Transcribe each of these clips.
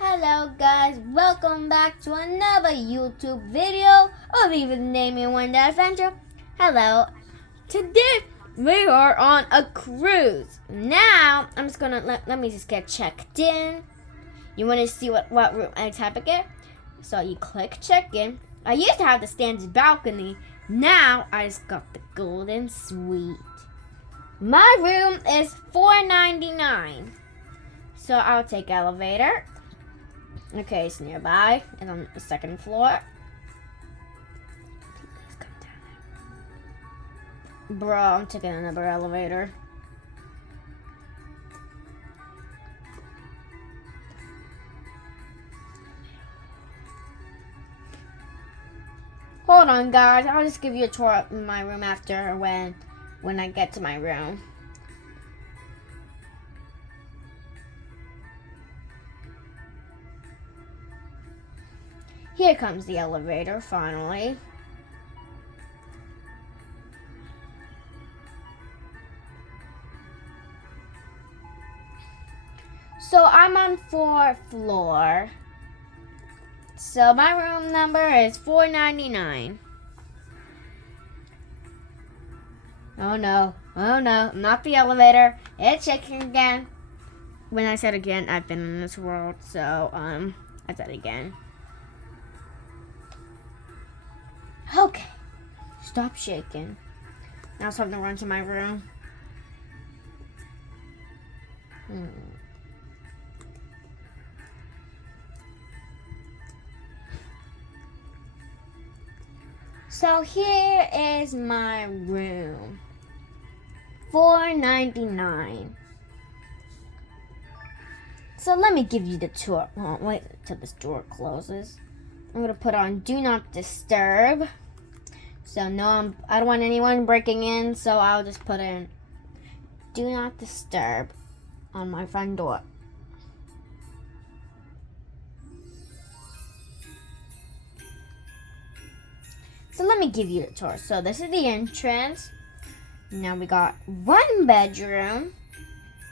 Hello guys, welcome back to another YouTube video of Even Naming One Day Adventure. Hello, today we are on a cruise. Now, I'm just gonna let me just get checked in. You wanna see what room I type again? So you click check in. I used to have the standard balcony. Now I just got the golden suite. My room is $4.99. So I'll take elevator. Okay, it's nearby. It's on the second floor. Please come down. Bro, I'm taking another elevator. Hold on, guys. I'll just give you a tour of my room after when I get to my room. Here comes the elevator, finally. So I'm on 4th floor. So my room number is $4.99. Oh no, not the elevator. It's shaking again. When I said again, I've been in this world, so I said again. Okay, stop shaking. Now it's time to run to my room. So here is my room. $4.99. So let me give you the tour. Oh, wait till this door closes. I'm gonna put on Do Not Disturb. So I don't want anyone breaking in, so I'll just put in Do Not Disturb on my front door. So let me give you a tour. So this is the entrance. Now we got one bedroom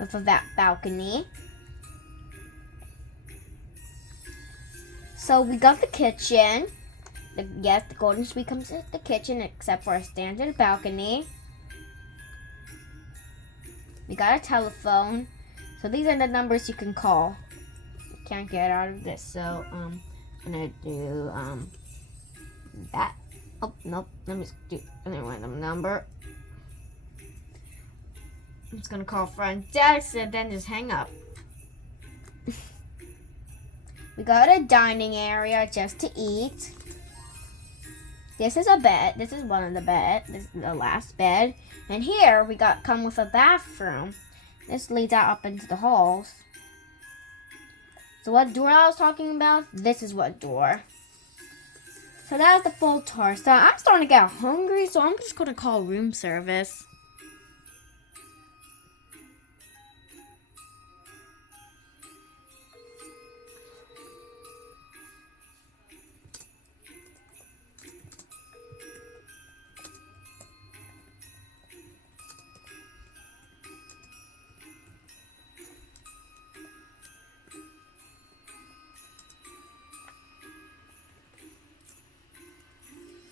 with a balcony. So we got the kitchen. Yes, the golden suite comes with the kitchen except for a standard balcony. We got a telephone. So these are the numbers you can call. Can't get out of this. So I'm gonna do that. Oh nope. Let me do a random number. I'm just gonna call front desk and then just hang up. We got a dining area just to eat. This is a bed. This is one of the bed. This is the last bed. And here we come with a bathroom. This leads out up into the halls. So what door I was talking about? This is what door. So that's the full tour. So I'm starting to get hungry, so I'm just gonna call room service.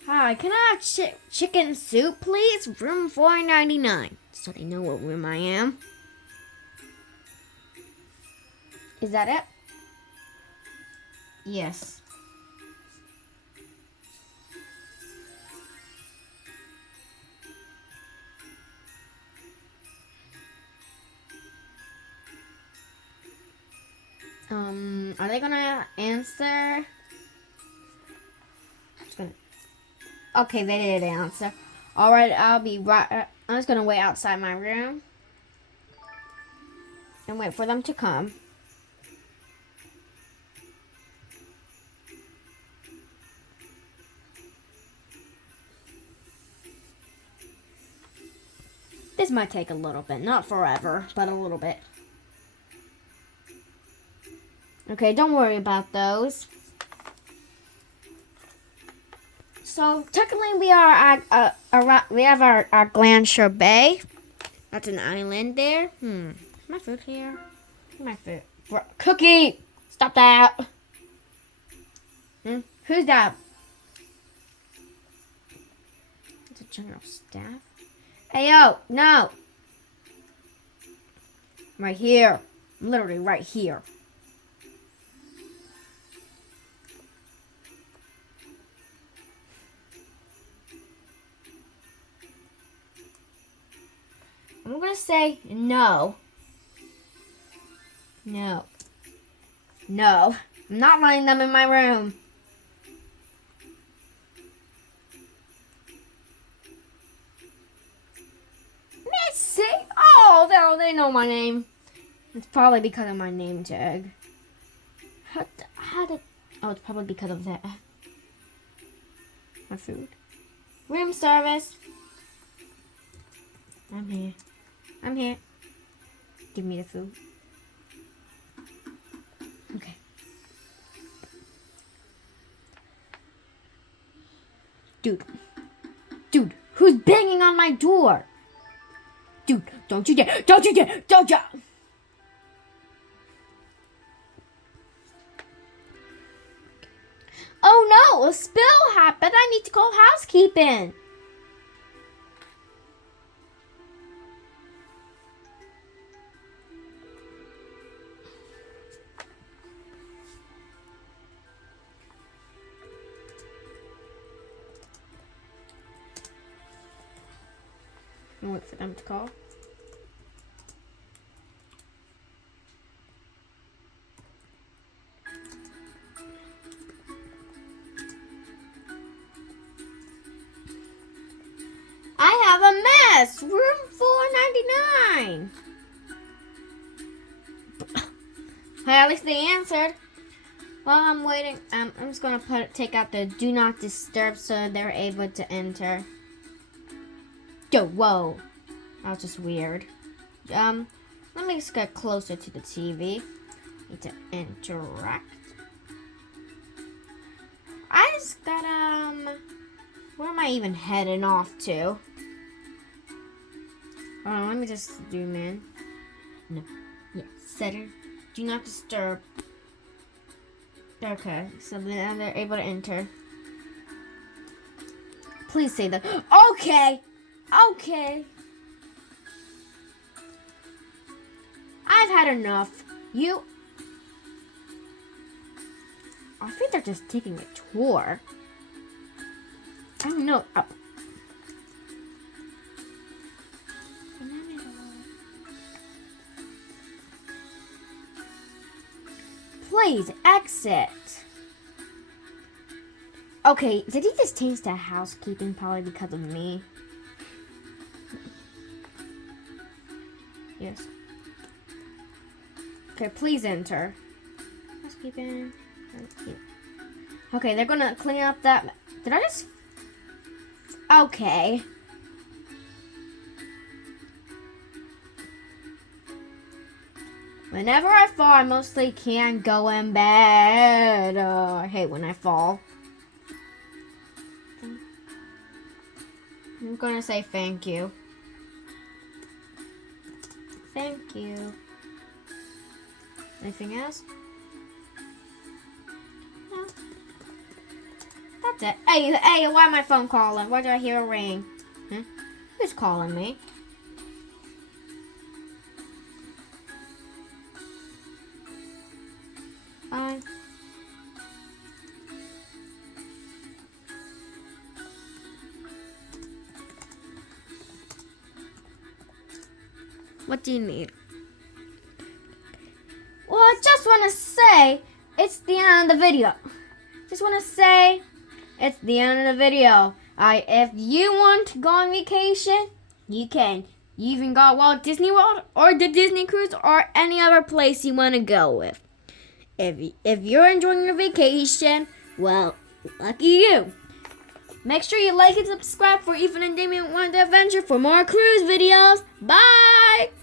Hi, can I have chicken soup, please? Room $4.99. So they know what room I am. Is that it? Yes. Are they gonna answer? Okay, they did answer. Alright, I'll be right. I'm just gonna wait outside my room and wait for them to come. This might take a little bit, not forever, but a little bit. Okay, don't worry about those. So technically, we are at we have our Glacier Bay. That's an island there. My food here. My food. Cookie. Stop that. Who's that? It's a general staff. Hey, yo, no. Right here. I'm literally right here. I'm gonna say no. No. No. I'm not letting them in my room. Missy! Oh, they know my name. It's probably because of my name tag. Oh, it's probably because of that. My food. Room service. I'm here. I'm here. Give me the food. Okay. Dude, who's banging on my door? Dude, don't you dare, don't you dare, don't you! Oh no, a spill happened. I need to call housekeeping. I'll wait for them to call. I have a mess. Room 499. Hey, at least they answered. While I'm waiting, I'm just gonna take out the do not disturb so they're able to enter. Whoa. That was just weird. Let me just get closer to the TV. Need to interact. I just gotta, where am I even heading off to? Hold on, let me just zoom in. No. Yeah, setting. Do not disturb. Okay, so then they're able to enter. Please say that. Okay! Okay. I've had enough. I think they're just taking a tour. I don't know. Oh. Please exit. Okay, did he just change to housekeeping probably because of me? Yes. Okay, please enter. Housekeeping. Okay, they're gonna clean up that. Did I just? Okay. Whenever I fall, I mostly can't go in bed. I hate when I fall. I'm gonna say thank you. Thank you. Anything else? No. That's it. Hey, why my phone calling? Why do I hear a ring? Huh? Who's calling me? Fine. What do you need? Well, I just want to say it's the end of the video. Just want to say it's the end of the video. If you want to go on vacation, you can. You even got Walt Disney World or the Disney Cruise or any other place you want to go with. If you're enjoying your vacation, well, lucky you. Make sure you like and subscribe for Ethan and Damien Want to Adventure for more cruise videos. Bye!